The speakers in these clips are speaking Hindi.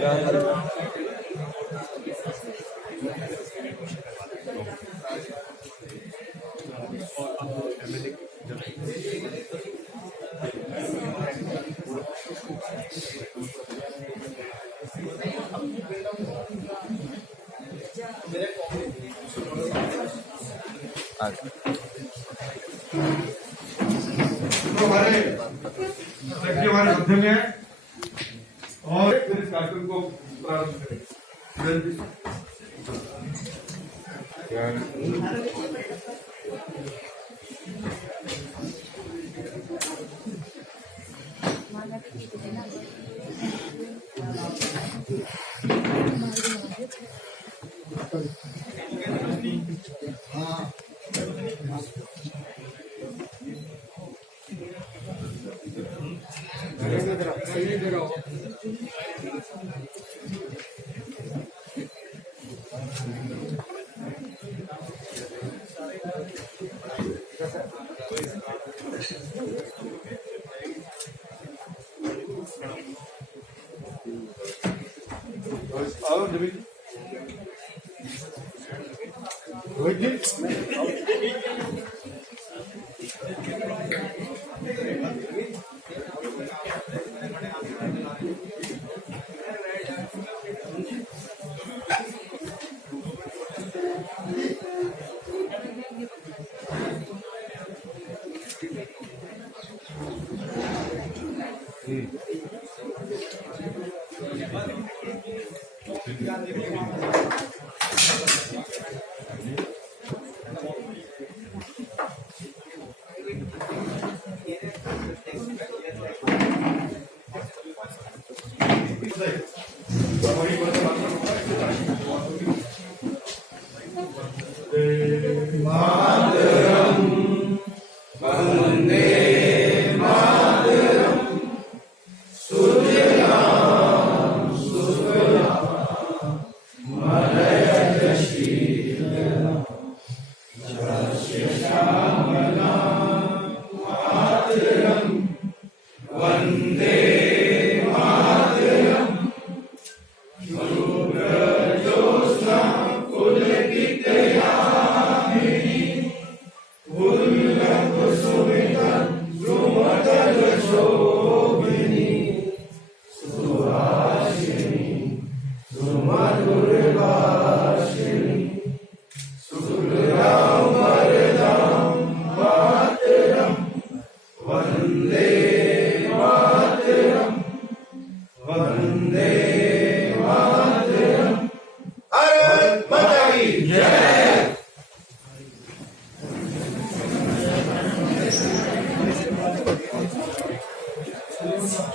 हमारे मध्य में है और फिर इस कार्यक्रम को प्रारंभ करें।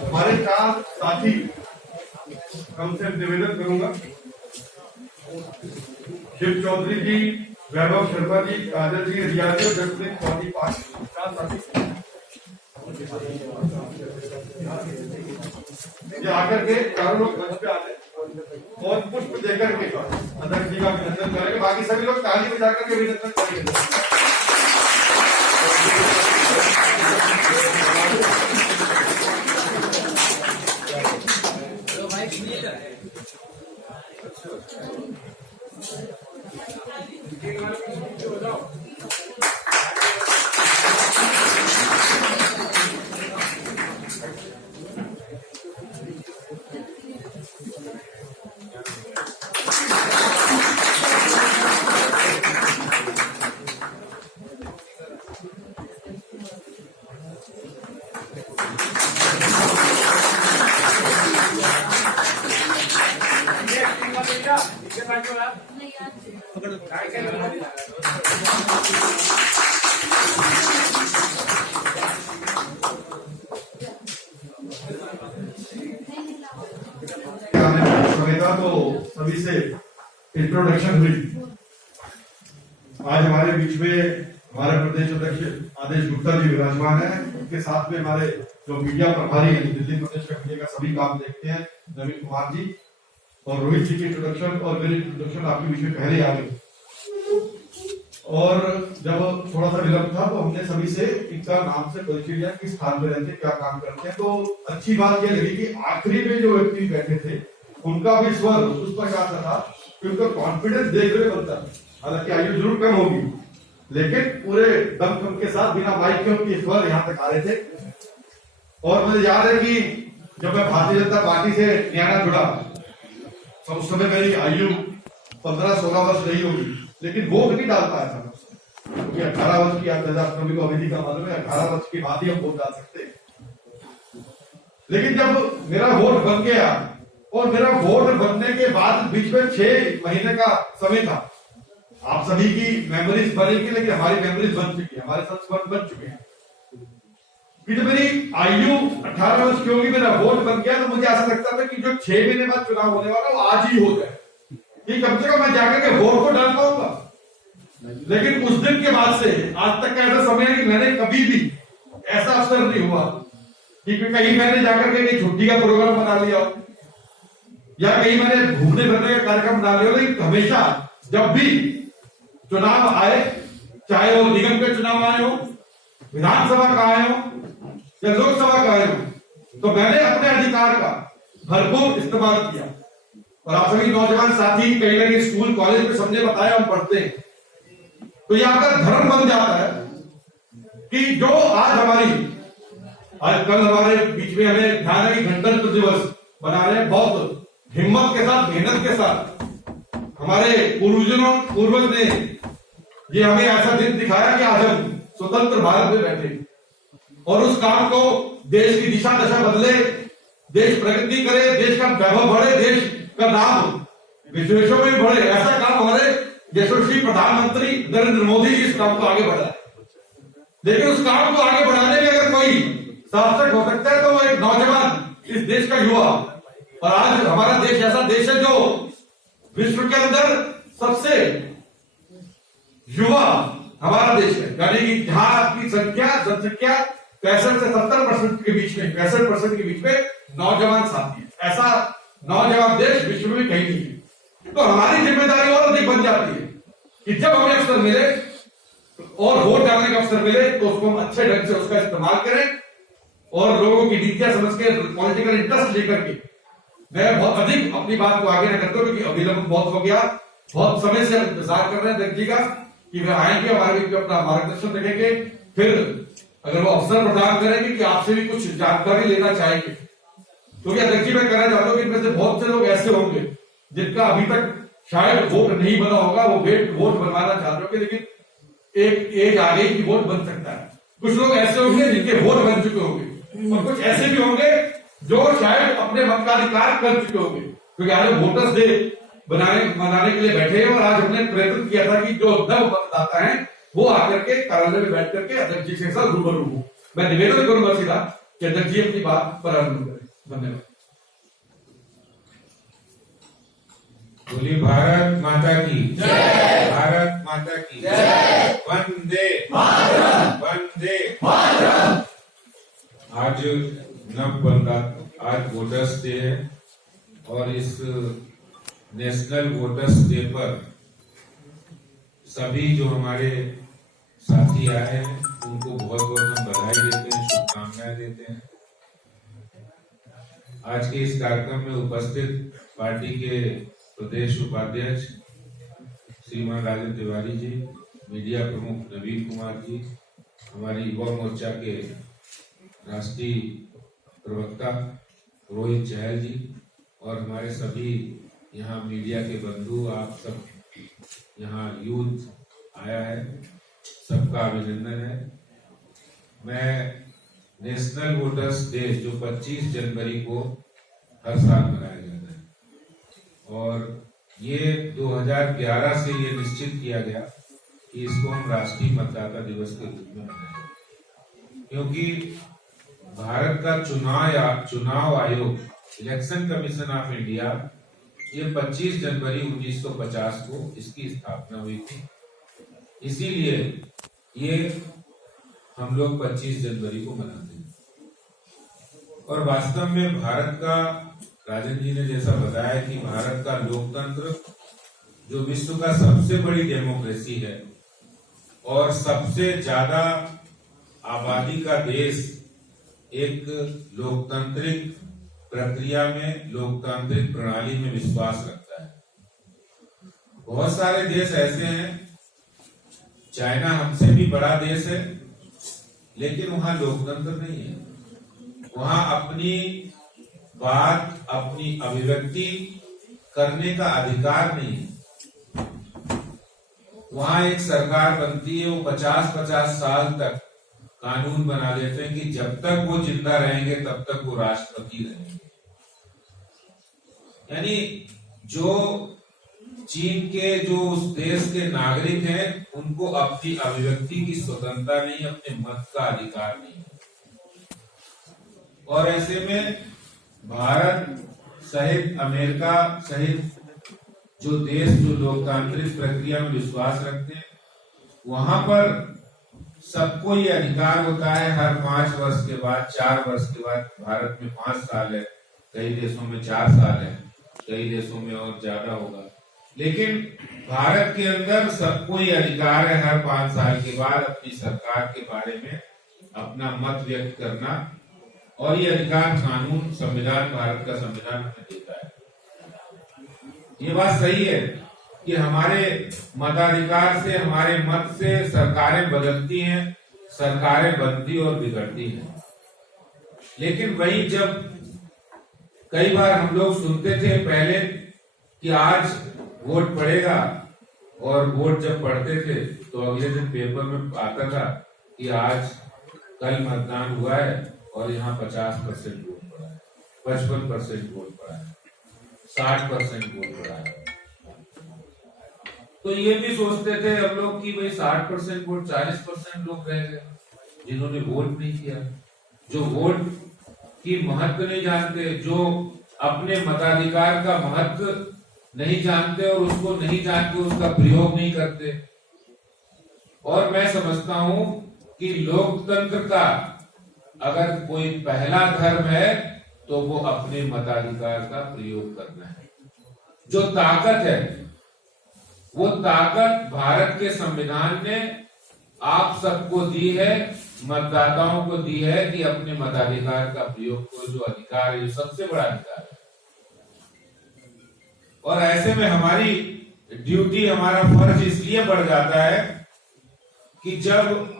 हमारे चार साथी हमसे निवेदन करूंगा, शिव चौधरी जी, वैभव शर्मा जी, काजल जी, रिया जी और जसप्रीत चौधरी, चार साथी ये आकर के चारों लोग मंच पे आते और पुष्प देकर के अध्यक्ष जी का अभिनंदन करेंगे। बाकी सभी लोग ताली बजाकर के अभिनंदन करेंगे। तो सभी से इंट्रोडक्शन हुई। आज हमारे बीच में हमारे प्रदेश अध्यक्ष आदेश गुप्ता जी विराजमान है। उनके साथ में हमारे जो मीडिया प्रभारी हैं, दिल्ली प्रदेश का मीडिया का सभी काम देखते हैं, नवीन कुमार जी और रोहित जी की इंट्रोडक्शन और मेरी इंट्रोडक्शन आपके बीच में पहले आ गई। और जब थोड़ा सा विलंब था तो हमने सभी से इनका नाम से परिचय लिया, किस स्थान में रहते, क्या काम करते हैं। तो अच्छी बात यह लगी कि आखिरी में जो व्यक्ति बैठे थे उनका भी स्वर उस प्रकार का था कि उनका कॉन्फिडेंस देख हुए बनता था। हालांकि आयु जरूर कम होगी, लेकिन पूरे दमखम के साथ बिना माइक के उनके स्वर यहाँ तक आ रहे थे। और मुझे याद है कि जब मैं भारतीय जनता पार्टी से न्याया जुड़ा, तो उस समय मेरी आयु 15-16 वर्ष रही होगी, लेकिन वोट नहीं डाल पाया था क्योंकि 18 वर्ष की आप सभी को अवधि का मालूम है, 18 वर्ष के बाद ही हम वोट डाल सकते हैं। लेकिन जब मेरा वोट बन गया, और मेरा वोट बनने के बाद बीच में 6 महीने का समय था, आप सभी की मेमोरीज बनेगी, लेकिन हमारी मेमोरीज बन चुकी है, हमारे संस्मरण बन चुके हैं कि जब मेरी आयु 18 वर्ष की होगी, मेरा वोट बन गया, तो मुझे ऐसा लगता था कि जो 6 महीने बाद चुनाव होने वाला वो आज ही हो जाए, कि कम से कम मैं जाकर के वोट को डाल पाऊंगा। लेकिन उस दिन के बाद से आज तक का ऐसा समय है कि मैंने कभी भी ऐसा अवसर नहीं हुआ कि कहीं मैंने जाकर के कहीं छुट्टी का प्रोग्राम बना लिया हो या कहीं मैंने घूमने फिरने का कार्यक्रम बना लिया हो। लेकिन हमेशा जब भी चुनाव आए, चाहे वो निगम के चुनाव आए हो, विधानसभा का आए हो या लोकसभा का आए हो, तो मैंने अपने अधिकार का भरपूर इस्तेमाल किया। और आप सभी नौजवान साथी कहीं ना कहीं स्कूल कॉलेज में सबने बताया, हम पढ़ते हैं, तो यहां का धर्म बन जाता है कि जो आज कल हमारे बीच में हमें ध्यान है कि गणतंत्र दिवस बना रहे हैं, बहुत हिम्मत के साथ, मेहनत के साथ हमारे पूर्वज ने ये हमें ऐसा दिन दिखाया कि आज हम स्वतंत्र भारत में बैठे और उस काम को देश की दिशा दशा बदले, देश प्रगति करे, देश का वैभव बढ़े, देश का नाम विदेशों में बढ़े, ऐसा काम हमारे यशस्वी प्रधानमंत्री नरेंद्र मोदी जी इस काम को आगे बढ़ाए। लेकिन उस काम को आगे बढ़ाने में अगर कोई सार्थक हो सकता है तो वो एक नौजवान, इस देश का युवा। और आज हमारा देश ऐसा देश है जो विश्व के अंदर सबसे युवा हमारा देश है, यानी कि जहां आपकी जनसंख्या 65 से 70% के बीच में, 65% के बीच में नौजवान साथी है। ऐसा नौजवान देश विश्व में कहीं नहीं है। तो हमारी जिम्मेदारी और अधिक बन जाती है कि जब हमें अवसर मिले और वोट डालने का अवसर मिले तो उसको हम अच्छे ढंग से उसका इस्तेमाल करें और लोगों की नीतियां समझ के, पॉलिटिकल इंटरेस्ट लेकर के। मैं बहुत अधिक अपनी बात को आगे न करता हूं क्योंकि अविलंब बहुत हो गया, बहुत समय से इंतजार कर रहे हैं अध्यक्ष जी का कि वे आएंगे, हमारे भी अपना मार्गदर्शन रखेंगे, फिर अगर वो अवसर प्रदान करेंगे कि आपसे भी कुछ जानकारी लेना चाहेंगे। क्योंकि अध्यक्ष जी मैं कहना चाहता हूँ कि इनमें से बहुत से लोग ऐसे होंगे जिनका अभी तक शायद वोट नहीं बना होगा, वो वोट बनवाना चाहते होंगे, लेकिन एक एज आ गई कि वोट बन सकता है। कुछ लोग ऐसे होंगे जिनके वोट बन चुके होंगे और कुछ ऐसे भी होंगे जो शायद अपने मत का अधिकार कर चुके होंगे। क्योंकि आज वोटर्स डे मनाने के लिए बैठे हैं और आज हमने प्रयत्न किया था कि जो नव मतदाता है वो आकर के कार्यालय में बैठ करके अध्यक्ष जी के साथ रूबरू हो। मैं निवेदन करूंगा सीधा कि अध्यक्ष जी अपनी बात प्रारंभ करें। धन्यवाद। बोली भारत माता की जय, भारत माता की जय, वंदे मातरम, वंदे मातरम। आज आज वोटर्स डे है और इस नेशनल वोटर्स डे पर सभी जो हमारे साथी आए हैं उनको बहुत बहुत हम बधाई देते हैं, शुभकामनाएं देते हैं। आज के इस कार्यक्रम में उपस्थित पार्टी के प्रदेश उपाध्यक्ष श्रीमान राजन तिवारी जी, मीडिया प्रमुख नवीन कुमार जी, हमारी युवा मोर्चा के राष्ट्रीय प्रवक्ता रोहित चहल जी और हमारे सभी यहाँ मीडिया के बंधु, आप सब यहाँ यूथ आया है, सबका अभिनंदन है। मैं नेशनल वोटर्स डे जो 25 जनवरी को हर साल मनाया जाता है और ये 2011 से ये निश्चित किया गया कि इसको हम राष्ट्रीय मतदाता दिवस के रूप में मनाएं, क्योंकि भारत का चुनाव आयोग, इलेक्शन कमीशन ऑफ इंडिया, ये 25 जनवरी 1950 को इसकी स्थापना हुई थी। इसीलिए ये हम लोग 25 जनवरी को मनाते हैं। और वास्तव में भारत का, राजन जी ने जैसा बताया कि भारत का लोकतंत्र जो विश्व का सबसे बड़ी डेमोक्रेसी है और सबसे ज्यादा आबादी का देश, एक लोकतांत्रिक प्रक्रिया में, लोकतांत्रिक प्रणाली में विश्वास रखता है। बहुत सारे देश ऐसे हैं, चाइना हमसे भी बड़ा देश है, लेकिन वहां लोकतंत्र नहीं है। वहां अपनी बात, अपनी अभिव्यक्ति करने का अधिकार नहीं है। वहां एक सरकार बनती है, वो 50-50 साल तक कानून बना लेते हैं कि जब तक वो जिंदा रहेंगे तब तक वो राष्ट्रपति रहेंगे। यानी जो चीन के जो उस देश के नागरिक हैं, उनको अपनी अभिव्यक्ति की स्वतंत्रता नहीं, अपने मत का अधिकार नहीं। और ऐसे में भारत सहित अमेरिका सहित जो देश जो लोकतांत्रिक प्रक्रिया में विश्वास रखते हैं, वहां पर सबको ये अधिकार होता है हर 5 वर्ष के बाद, 4 वर्ष के बाद, भारत में 5 साल है, कई देशों में 4 साल है, कई देशों में और ज्यादा होगा, लेकिन भारत के अंदर सबको ये अधिकार है हर 5 साल के बाद अपनी सरकार के बारे में अपना मत व्यक्त करना। और ये अधिकार कानून, संविधान, भारत का संविधान हमें देता है। ये बात सही है कि हमारे मताधिकार से, हमारे मत से सरकारें बदलती हैं, सरकारें बनती और बिगड़ती हैं। लेकिन वही जब कई बार हम लोग सुनते थे पहले कि आज वोट पड़ेगा, और वोट जब पढ़ते थे तो अगले दिन पेपर में आता था कि आज कल मतदान हुआ है और यहाँ 50% वोट पड़ा है, 55% वोट पड़ा है, 60% वोट पड़ा है। तो ये भी सोचते थे हम लोग कि भाई 60% वोट, 40% लोग रह गए जिन्होंने वोट नहीं किया, जो वोट की महत्व नहीं जानते, जो अपने मताधिकार का महत्व नहीं जानते और उसको नहीं जान के उसका प्रयोग नहीं करते। और मैं समझता हूं कि लोकतंत्र का अगर कोई पहला धर्म है तो वो अपने मताधिकार का प्रयोग करना है। जो ताकत है, वो ताकत भारत के संविधान ने आप सबको दी है, मतदाताओं को दी है कि अपने मताधिकार का प्रयोग करो। जो अधिकार है, जो सबसे बड़ा अधिकार है। और ऐसे में हमारी ड्यूटी, हमारा फर्ज इसलिए बढ़ जाता है कि जब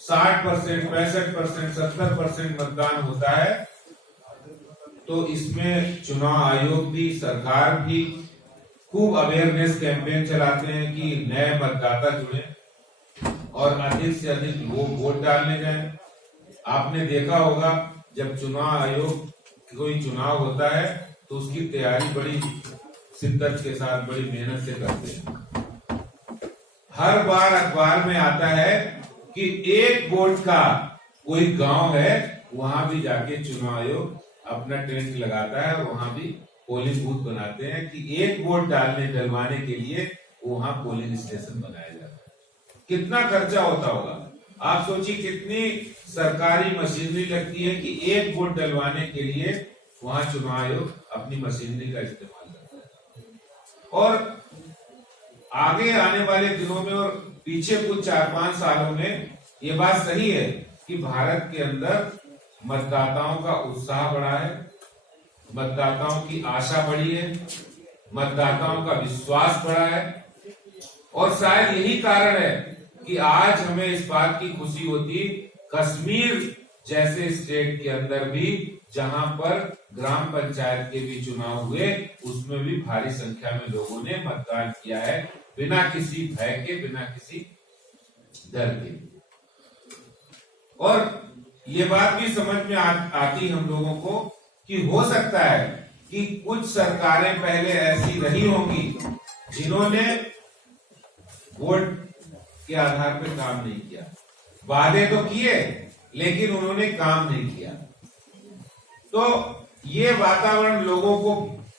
60%, 65%, 70% मतदान होता है तो इसमें चुनाव आयोग भी, सरकार भी खूब अवेयरनेस कैंपेन चलाते हैं कि नए मतदाता जुड़े और अधिक से अधिक लोग वोट डालने जाएं। आपने देखा होगा जब चुनाव आयोग कोई चुनाव होता है तो उसकी तैयारी बड़ी शिद्दत के साथ, बड़ी मेहनत से करते हैं। हर बार अखबार में आता है कि एक वोट का कोई गांव है, वहां भी जाके चुनाव आयोग अपना टेंट लगाता है, वहां भी पोलिंग बूथ बनाते हैं कि एक वोट डलवाने के लिए वहां पोलिंग स्टेशन बनाया जाता है। कितना खर्चा होता होगा आप सोचिए, कितनी सरकारी मशीनरी लगती है कि एक वोट डलवाने के लिए वहां चुनाव आयोग अपनी मशीनरी का इस्तेमाल करता है। और आगे आने वाले दिनों में और पीछे कुछ 4-5 सालों में ये बात सही है कि भारत के अंदर मतदाताओं का उत्साह बढ़ा है, मतदाताओं की आशा बढ़ी है, मतदाताओं का विश्वास बढ़ा है। और शायद यही कारण है कि आज हमें इस बात की खुशी होती, कश्मीर जैसे स्टेट के अंदर भी जहां पर ग्राम पंचायत के भी चुनाव हुए, उसमें भी भारी संख्या में लोगों ने मतदान किया है, बिना किसी भय के, बिना किसी डर के। और ये बात भी समझ में आती हम लोगों को कि हो सकता है कि कुछ सरकारें पहले ऐसी रही होंगी जिन्होंने वोट के आधार पर काम नहीं किया, वादे तो किए लेकिन उन्होंने काम नहीं किया। तो ये वातावरण लोगों को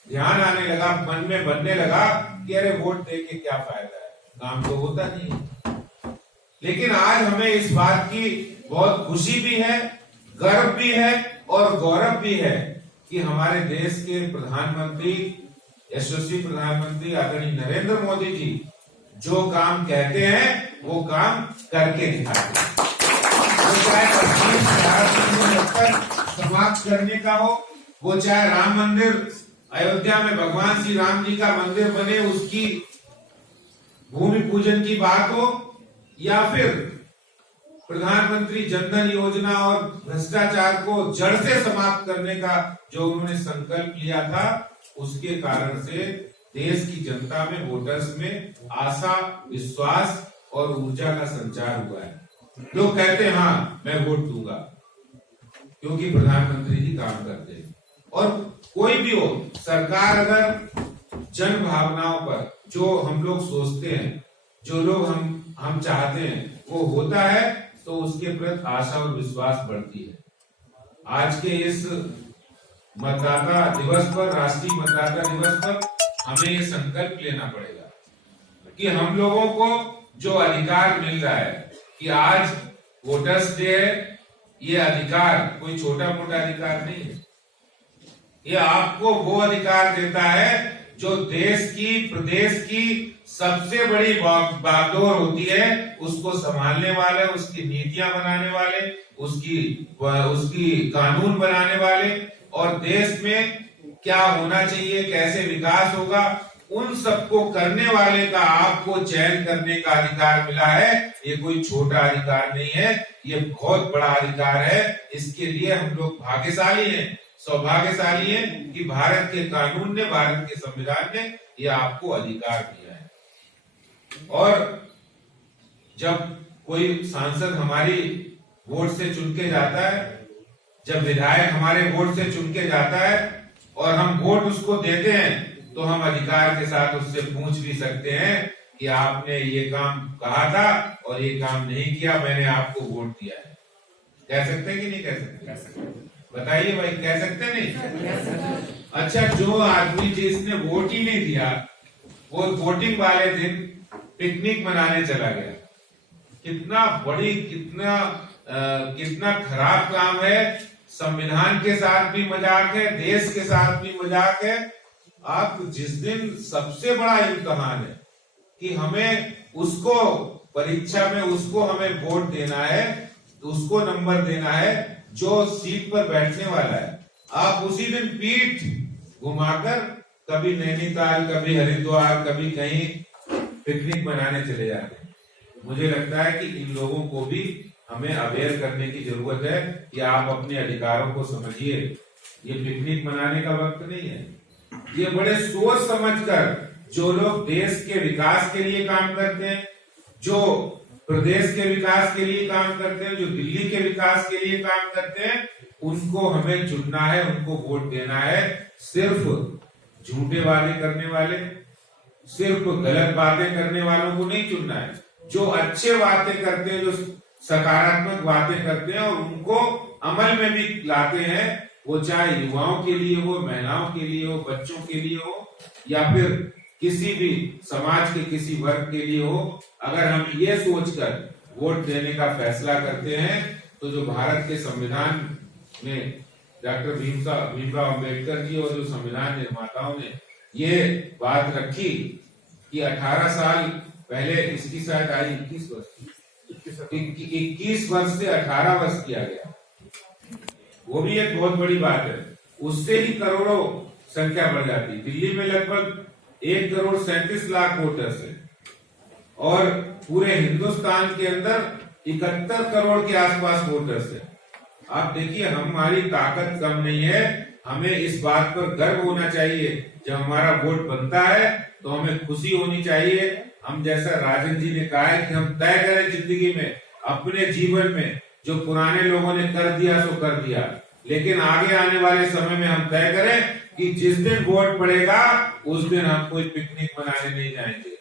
ध्यान आने लगा, मन में बनने लगा कि अरे वोट देके क्या फायदा है, काम तो होता नहीं है। लेकिन आज हमें इस बात की बहुत खुशी भी है, गर्व भी है और गौरव भी है कि हमारे देश के प्रधानमंत्री, यशस्वी प्रधानमंत्री आदरणीय नरेंद्र मोदी जी जो काम कहते हैं वो काम करके दिखाते हैं। तो चाहे कश्मीर समाप्त करने का हो, वो चाहे राम मंदिर अयोध्या में भगवान श्री राम जी का मंदिर बने उसकी भूमि पूजन की बात हो, या फिर प्रधानमंत्री जनधन योजना और भ्रष्टाचार को जड़ से समाप्त करने का जो उन्होंने संकल्प लिया था, उसके कारण से देश की जनता में, वोटर्स में आशा, विश्वास और ऊर्जा का संचार हुआ है। लोग कहते हैं हाँ मैं वोट दूंगा क्योंकि प्रधानमंत्री जी काम करते हैं। और कोई भी हो, सरकार अगर जन भावनाओं पर जो हम लोग सोचते हैं, जो लोग हम चाहते हैं वो होता है, तो उसके प्रति आशा और विश्वास बढ़ती है। आज के इस मतदाता दिवस पर, राष्ट्रीय मतदाता दिवस पर हमें ये संकल्प लेना पड़ेगा कि हम लोगों को जो अधिकार मिल रहा है, कि आज वोटर्स डे है, ये अधिकार कोई छोटा मोटा अधिकार नहीं है। ये आपको वो अधिकार देता है जो देश की, प्रदेश की सबसे बड़ी बागडोर होती है, उसको संभालने वाले, उसकी नीतियां बनाने वाले, उसकी कानून बनाने वाले, और देश में क्या होना चाहिए, कैसे विकास होगा, उन सबको करने वाले का आपको चयन करने का अधिकार मिला है। ये कोई छोटा अधिकार नहीं है, ये बहुत बड़ा अधिकार है। इसके लिए हम लोग भाग्यशाली हैं, सौभाग्यशाली हैं कि भारत के कानून ने, भारत के संविधान ने ये आपको अधिकार दिया है। और जब कोई सांसद हमारी वोट से चुन के जाता है, जब विधायक हमारे वोट से चुन के जाता है और हम वोट उसको देते हैं, तो हम अधिकार के साथ उससे पूछ भी सकते हैं कि आपने ये काम कहा था और ये काम नहीं किया, मैंने आपको वोट दिया है। कह सकते हैं कि नहीं कह सकते? बताइए भाई, कह सकते नहीं? अच्छा, जो आदमी जिसने वोट ही नहीं दिया, वो वोटिंग वाले दिन पिकनिक मनाने चला गया, कितना खराब काम है। संविधान के साथ भी मजाक है, देश के साथ भी मजाक है। आप जिस दिन सबसे बड़ा इम्तिहान है कि हमें उसको परीक्षा में उसको हमें वोट देना है, उसको नंबर देना है जो सीट पर बैठने वाला है, आप उसी दिन पीठ घुमाकर कभी नैनीताल, कभी हरिद्वार, कभी कहीं पिकनिक मनाने चले जाते हैं। मुझे लगता है कि इन लोगों को भी हमें अवेयर करने की जरूरत है कि आप अपने अधिकारों को समझिए। ये पिकनिक मनाने का वक्त नहीं है। ये बड़े सोच समझकर जो लोग देश के विकास के लिए काम करते हैं, जो प्रदेश के विकास के लिए काम करते हैं, जो दिल्ली के विकास के लिए काम करते हैं, उनको हमें चुनना है, उनको वोट देना है। सिर्फ झूठे वादे करने वाले, सिर्फ गलत बातें करने वालों को नहीं चुनना है। जो अच्छे बातें करते हैं, जो सकारात्मक बातें करते हैं और उनको अमल में भी लाते हैं, वो चाहे युवाओं के लिए हो, महिलाओं के लिए हो, बच्चों के लिए हो, या फिर किसी भी समाज के किसी वर्ग के लिए हो। अगर हम ये सोचकर वोट देने का फैसला करते हैं, तो जो भारत के संविधान में डॉक्टर भीमराव अंबेडकर जी और जो संविधान निर्माताओं ने ये बात रखी कि 18 साल पहले, इसकी शायद आई 21 वर्ष से 18 वर्ष किया गया, वो भी एक बहुत बड़ी बात है। उससे ही करोड़ों संख्या बढ़ जाती। दिल्ली में लगभग 1,37,00,000 वोटर्स है और पूरे हिंदुस्तान के अंदर 71 करोड़ के आसपास वोटर्स है। आप देखिए, हमारी ताकत कम नहीं है। हमें इस बात पर गर्व होना चाहिए। जब हमारा वोट बनता है तो हमें खुशी होनी चाहिए। हम, जैसा राजन जी ने कहा है, कि हम तय करें जिंदगी में, अपने जीवन में, जो पुराने लोगों ने कर दिया सो कर दिया, लेकिन आगे आने वाले समय में हम तय करें कि जिस दिन वोट पड़ेगा उस दिन हम कोई पिकनिक मनाने नहीं जाएंगे।